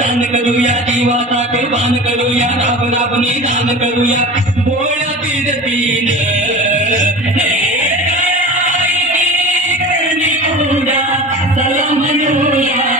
दान करूया जीवाचा कुर्बान करूया राब राबनी दान करूया बोळ्या पीरतीन चला म्हणूया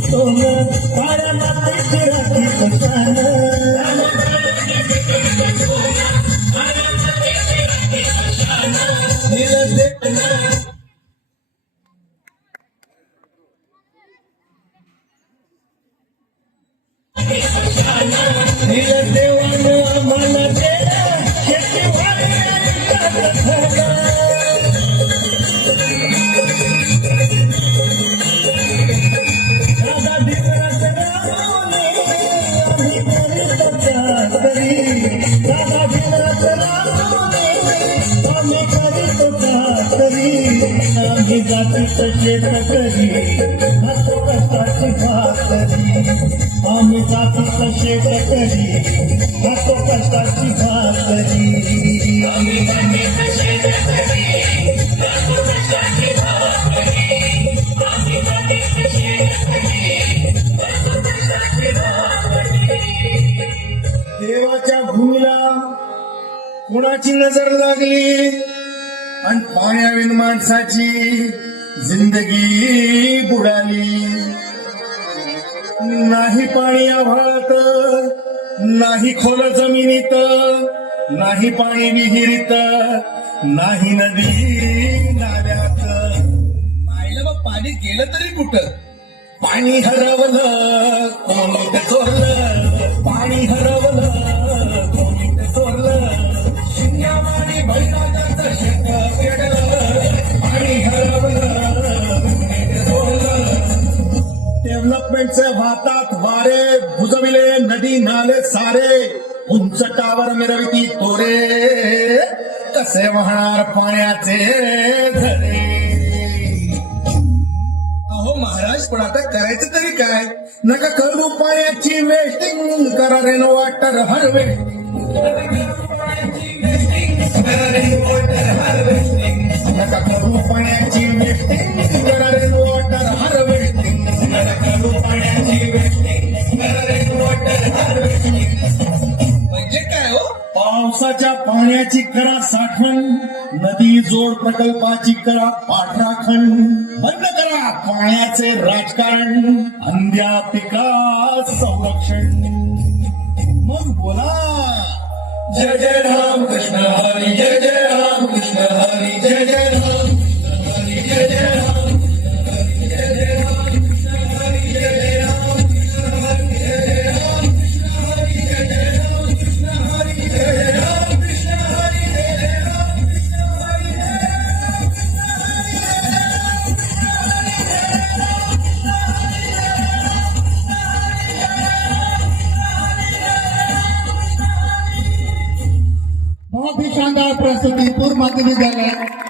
सोनं काळ्या मातीची राखी कशान देवानं आम्हाला दिला आम्ही जातीचं शेतकरी खातो कष्टाची भाकरी आम्ही जातीचं शेतकरी खातो कष्टाची भाकरी देवाच्या भूमीला कुणाची नजर लागली आणि पाण्याविन माणसाची जिंदगी बुडाली नाही पाणी आभाळात नाही खोल जमिनीत नाही पाणी विहिरीत नाही नदी नाल्यात पाहिलं मग पाणी गेलं तरी कुठं पाणी हरवलं कोणी ते चोरलं पाणी हरवलं कोणी ते चोरलं शिंग्यावाणी बैलाचं शेत पेटलं पाणी हरवलं कोणी ते चोरलं डेव्हलपमेंटचे वाहतात वारे बुजविले नदी नाले सारे उंच टावर मिरविती तोरे कसे वाहणार पाण्याचे झरे अहो महाराज पण आता करायचं तरी काय नका करू पाण्याची वेस्टिंग करा रेन वॉटर हार्वेस्टिंग नका करू पाण्याची वेस्टिंग करा रेन वॉटर हार्वेस्टिंग म्हणजे काय हो पावसाच्या पाण्याची करा साठवण नदी जोड प्रकल्पाची करा पाठराखण बंद करा पाण्याचे राजकारण अंध्या पिका संरक्षण मग बोला जय जय राम कृष्ण हरी जय जय राम कृष्ण हरी जय जय राम कृष्ण हरी जय जय राम बहुत ही शानदार प्रस्तुति पूर्व मध्य विद्यालय